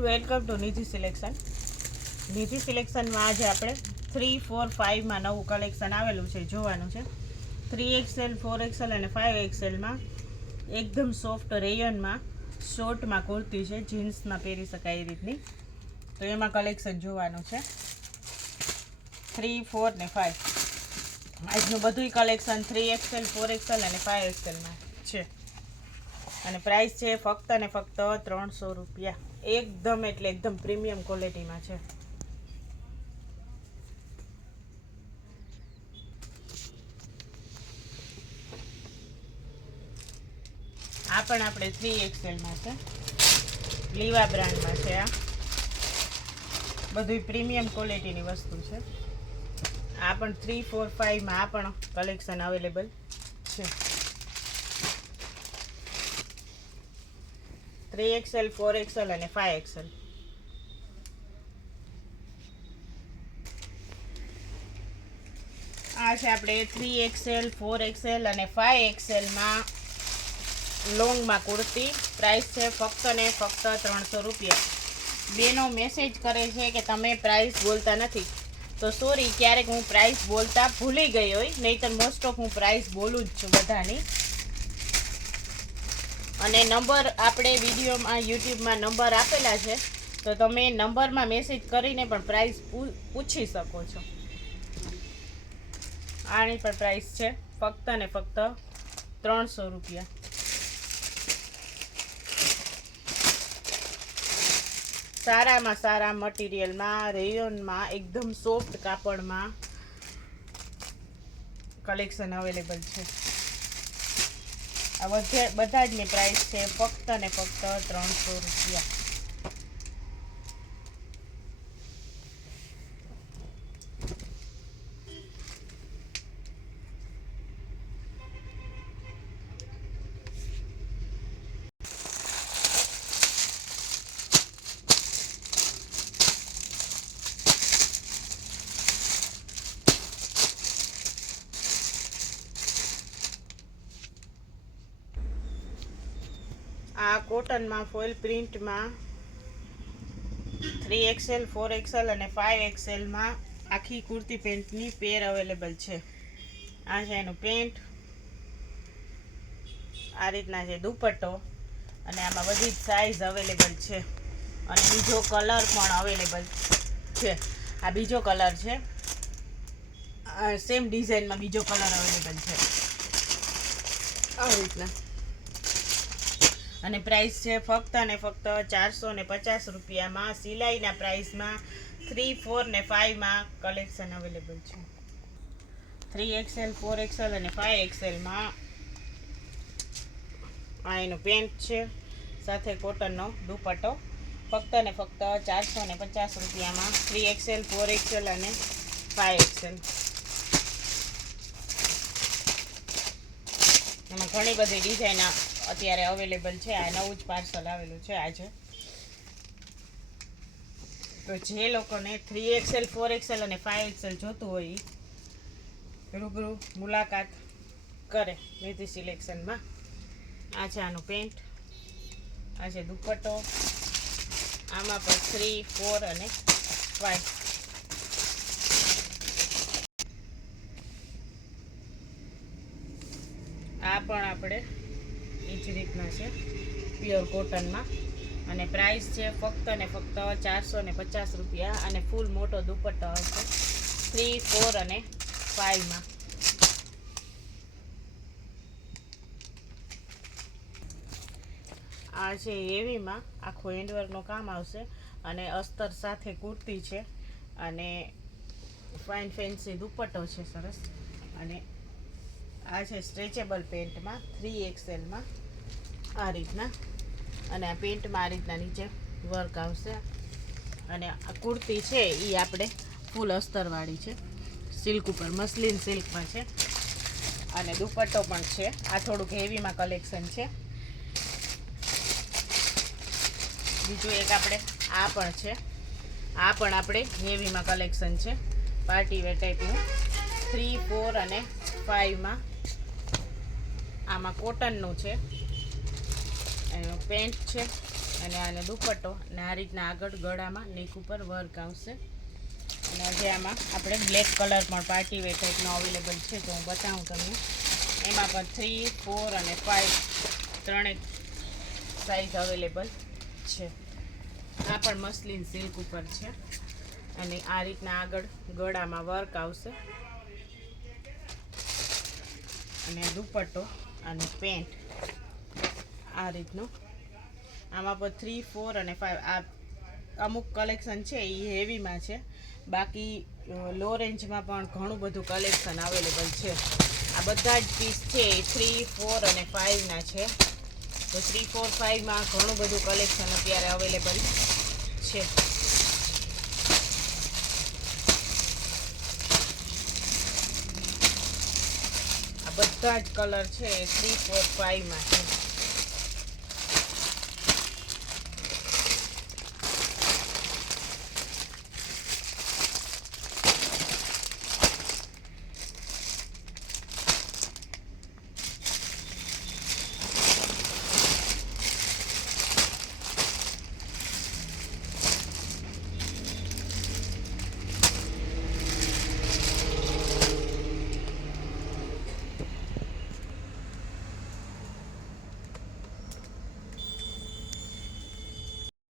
Welcome to Nidhi selection. Nidhi સિલેક્શનમાં આજે આપણે 3, 4, 5માં નવું કલેક્શન આવેલું છે, જોવાનું છે. 3XL, 4XL અને 5XLમાં એકદમ સોફ્ટ રેયનમાં શોર્ટમાં કુર્તી છે, જીન્સમાં પહેરી શકાય એ રીતની. તો એમાં કલેક્શન જોવાનું છે. 3, 4 ને 5. આજનું બધું કલેક્શન 3XL, 4XL અને 5XLમાં છે. અને પ્રાઇસ છે ફક્ત ને ફક્ત 300 રૂપિયા. એકદમ એટલે એકદમ પ્રીમિયમ ક્વોલિટીમાં છે. આ પણ આપણે 3XLમાં છે, લીવા બ્રાન્ડમાં છે. આ બધું પ્રીમિયમ ક્વોલિટીની વસ્તુ છે. આ પણ 3, 4, 5માં આ પણ કલેક્શન અવેલેબલ છે. 3XL, 4XL અને 5XL. આ છે આપણે 3XL, 4XL અને 5XLમાં લોંગમાં કુર્તી. પ્રાઇસ છે ફક્ત ને ફક્ત 300 રૂપિયા. બેનો મેસેજ કરે છે કે તમે પ્રાઇસ બોલતા નથી, તો સોરી, ક્યારેક હું પ્રાઇસ બોલતા ભૂલી ગઈ હોય, નહીંતર મોસ્ટ ઓફ હું પ્રાઇસ બોલું જ છું બધાની. અને નંબર આપણે વિડીયોમાં યુટ્યુબમાં નંબર આપેલા છે, તો તમે નંબરમાં મેસેજ કરીને પણ પ્રાઇસ પૂછી શકો છો. આની પણ પ્રાઇસ છે ફક્ત ને ફક્ત 300 રૂપિયા. સારામાં સારા મટીરિયલમાં, રેયોનમાં, એકદમ સોફ્ટ કાપડમાં કલેક્શન અવેલેબલ છે. આ બધા જની પ્રાઇસ છે ફક્ત ને ફક્ત 300 રૂપિયા. આ કોટનમાં ફોઇલ પ્રિન્ટમાં 3XL, 4XL અને 5XLમાં આખી કુર્તી પેન્ટની પેર અવેલેબલ છે. આ છે એનું પેન્ટ, આ રીતના છે દુપટ્ટો, અને આમાં બધી જ સાઇઝ અવેલેબલ છે. અને બીજો કલર પણ અવેલેબલ છે. આ બીજો કલર છે, સેમ ડિઝાઇનમાં બીજો કલર અવેલેબલ છે આ રીતના. અને પ્રાઇસ છે ફક્ત ને ફક્ત 450 રૂપિયામાં. સિલાઈના પ્રાઇસમાં 3, 4 ને 5માં કલેક્શન અવેલેબલ છે. 3XL, 4XL અને 5XLમાં આ એનું પેન્ટ છે, સાથે કોટનનો દુપટ્ટો. ફક્ત ને ફક્ત 450 રૂપિયામાં 3XL, 4XL અને 5XL. એમાં ઘણી બધી ડિઝાઇન અત્યારે અવેલેબલ છે. આ નવું જ પાર્સલ આવેલું છે આજે. તો જે લોકોને 3XL, 4XL અને 5XL જોતું હોય રૂબરૂ મુલાકાત કરે નિધિ સિલેક્શનમાં. આ છે આનું પેન્ટ, આ છે દુપટ્ટો. આમાં પણ 3, 4 અને 5. આ પણ આપણે એ જ રીતના છે, પ્યોર કોટનમાં. અને પ્રાઇસ છે ફક્ત ને ફક્ત 450 રૂપિયા. અને ફૂલ મોટો દુપટ્ટો આવશે 3, 4 અને 5માં. આ છે હેવીમાં, આખું હેન્ડવર્કનું કામ આવશે અને અસ્તર સાથે કુર્તી છે. અને ફાઇન ફેન્સી દુપટ્ટો છે સરસ. અને આ છે સ્ટ્રેચેબલ પેન્ટમાં 3XLમાં આ રીતના. અને આ પેન્ટમાં આ રીતના નીચે વર્ક આવશે. અને આ કુર્તી છે એ આપણે ફૂલ અસ્તરવાળી છે, સિલ્ક ઉપર, મસલિન સિલ્કમાં છે. અને દુપટ્ટો પણ છે. આ થોડુંક હેવીમાં કલેક્શન છે. બીજું એક આપણે આ પણ છે, આ પણ આપણે હેવીમાં કલેક્શન છે, પાર્ટી વેર ટાઈપનું. 3, 4 અને 5માં આમાં કોટનનું છે. એનું પેન્ટ છે, અને આને દુપટ્ટો અને આ રીતના આગળ ગળામાં નેક ઉપર વર્ક આવશે. અને આજે આમાં આપણે બ્લેક કલર પણ પાર્ટી વેર ટાઈપનો અવેલેબલ છે, તો હું બતાવું તમને. એમાં પણ 3, 4 અને 5 ત્રણેક સાઈઝ અવેલેબલ છે. આ પણ મસલિન સિલ્ક ઉપર છે અને આ રીતના આગળ ગળામાં વર્ક આવશે અને દુપટ્ટો અને પેન્ટ આ રીતનું. આમાં પણ 3, 4 અને 5 આ અમુક કલેક્શન છે એ હેવીમાં છે, બાકી લો રેન્જમાં પણ ઘણું બધું કલેક્શન અવેલેબલ છે. આ બધા જ પીસ છે એ 3, 4 અને 5ના છે. તો 3, 4, 5માં ઘણું બધું કલેક્શન અત્યારે અવેલેબલ છે. આ બધા જ કલર છે એ 3, 4, 5માં છે.